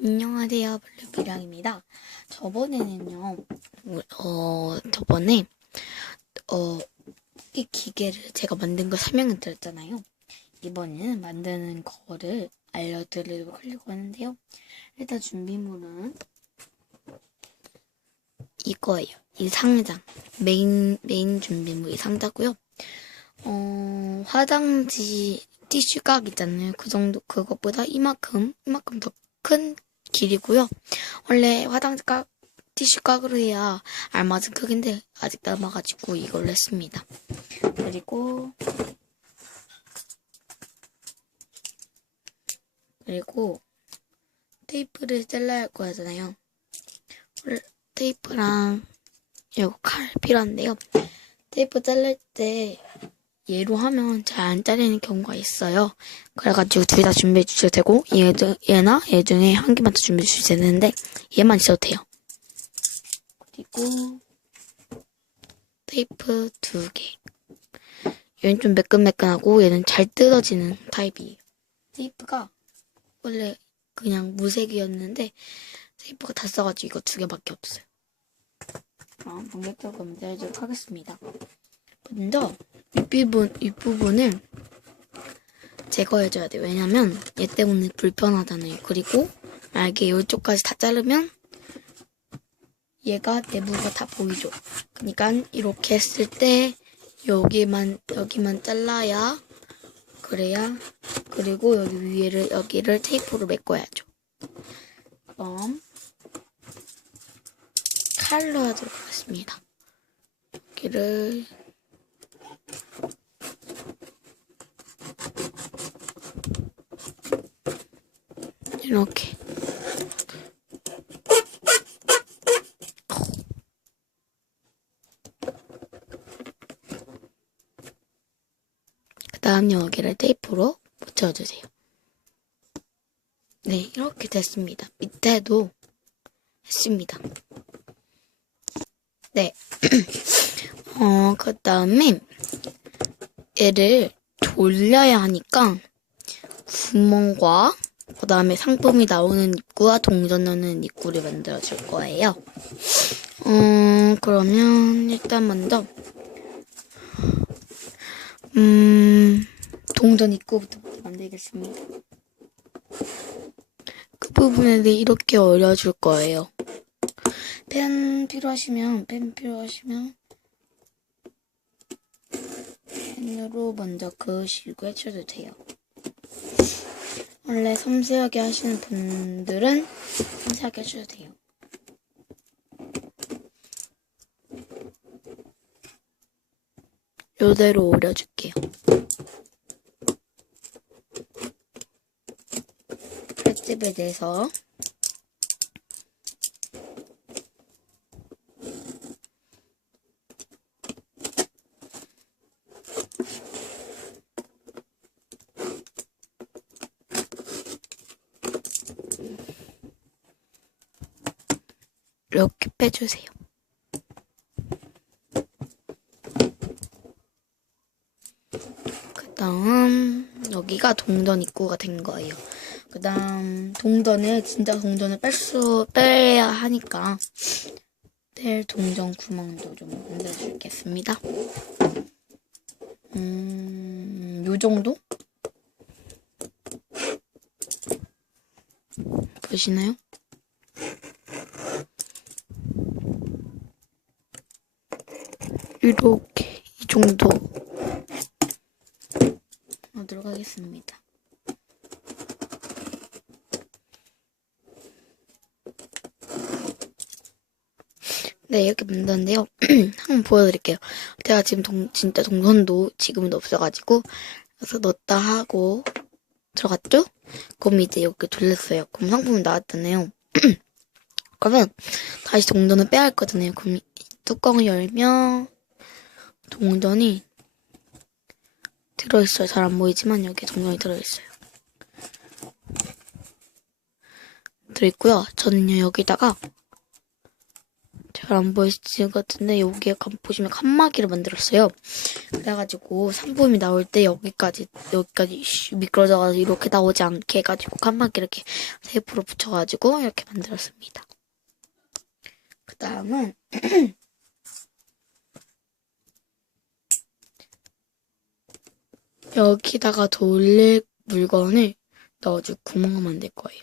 안녕하세요, 블루비랑입니다. 저번에는요, 어, 저번에, 어, 이 기계를 제가 만든 걸 설명을 드렸잖아요. 이번에는 만드는 거를 알려드리려고 하는데요. 일단 준비물은 이거예요. 이 상자. 메인, 메인 준비물 이 상자고요. 어, 화장지 티슈각 있잖아요. 그 정도, 그것보다 이만큼, 이만큼 더큰 길이고요. 원래 화장지각, 티슈각으로 해야 알맞은 크기인데, 아직 남아가지고 이걸로 했습니다. 그리고, 그리고, 테이프를 잘라야 할 거잖아요. 테이프랑, 이거 칼 필요한데요. 테이프 자를 때, 얘로 하면 잘 안 잘리는 경우가 있어요. 그래가지고 둘 다 준비해 주셔도 되고 얘, 중- 얘나 얘 중에 한 개만 더 준비해 주셔도 되는데 얘만 있어도 돼요. 그리고 테이프 두 개. 얘는 좀 매끈매끈하고 얘는 잘 뜯어지는 타입이에요. 테이프가 원래 그냥 무색이었는데 테이프가 다 써가지고 이거 두 개밖에 없어요. 그럼 본격적으로 해주도록 하겠습니다. 먼저 윗부분, 윗부분을 제거해줘야 돼요. 왜냐면 얘 때문에 불편하잖아요. 그리고 만약에 이쪽까지 다 자르면 얘가 내부가 다 보이죠. 그러니까 이렇게 했을 때 여기만 여기만 잘라야 그래야 그리고 여기 위에를 여기를 테이프로 메꿔야죠. 그럼 칼로 하도록 하겠습니다. 여기를 이렇게 그 다음 여기를 테이프로 붙여주세요. 네, 이렇게 됐습니다. 밑에도 했습니다. 네. 어, 그 다음에 얘를 돌려야 하니까 구멍과 그 다음에 상품이 나오는 입구와 동전하는 입구를 만들어 줄 거예요. 음, 그러면 일단 먼저, 음, 동전 입구부터 만들겠습니다. 그 부분을 이렇게 어려줄 거예요. 펜 필요하시면, 펜 필요하시면, 펜으로 먼저 그으시고 해줘도 돼요. 원래 섬세하게 하시는 분들은 섬세하게 해줘도 돼요. 요대로 오려줄게요. 횟집에 대해서 이렇게 빼주세요. 그 다음, 여기가 동전 입구가 된 거예요. 그 다음, 동전을, 진짜 동전을 뺄 수, 빼야 하니까, 뺄 동전 구멍도 좀 만들어주겠습니다. 음, 요 정도? 보시나요? 이렇게 이 정도 하도록 하겠습니다. 네, 이렇게 만드는데요. 한번 보여드릴게요. 제가 지금 동, 진짜 동선도 지금은 없어가지고, 그래서 넣었다 하고, 들어갔죠? 그럼 이제 이렇게 돌렸어요. 그럼 상품이 나왔잖아요. 그러면 다시 동전을 빼야 할 거잖아요. 그럼 이 뚜껑을 열면, 동전이 들어있어요. 잘 안 보이지만 여기 동전이 들어있어요. 들어있고요. 저는요 여기다가 잘 안 보이실 것 같은데 여기에 감- 보시면 칸막이를 만들었어요. 그래가지고 상품이 나올 때 여기까지 여기까지 슈- 미끄러져가지고 이렇게 나오지 않게 해가지고 칸막이 이렇게 테이프로 붙여가지고 이렇게 만들었습니다. 그 다음은 여기다가 돌릴 물건을 넣어줄 구멍을 만들 거예요.